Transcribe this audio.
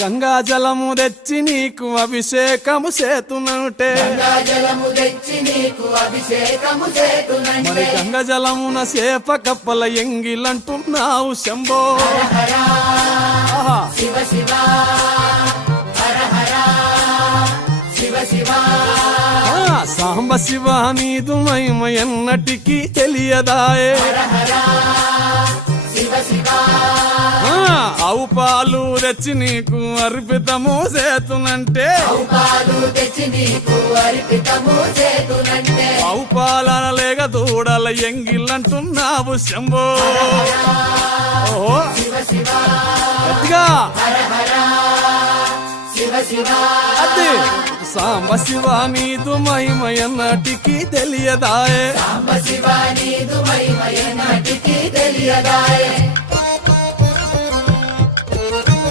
గంగా జలము తెచ్చి నీకు అభిషేకము చేతునంటే మరి గంగా జలమున సేప కప్పల ఎంగిలంటున్నావు శంభో సాంబ శివ నీదు మహిమ ఎన్నటికీ తెలియదాయే ఆవు పాలు తెచ్చి నీకు అర్పితము చేతునంటే ఆవు పాలన లేక దూడల ఎంగిలంటున్నావు శంభో గట్టిగా అదే సాంబ శివ నీదు మహిమ ఎన్నటికీ తెలియదాయే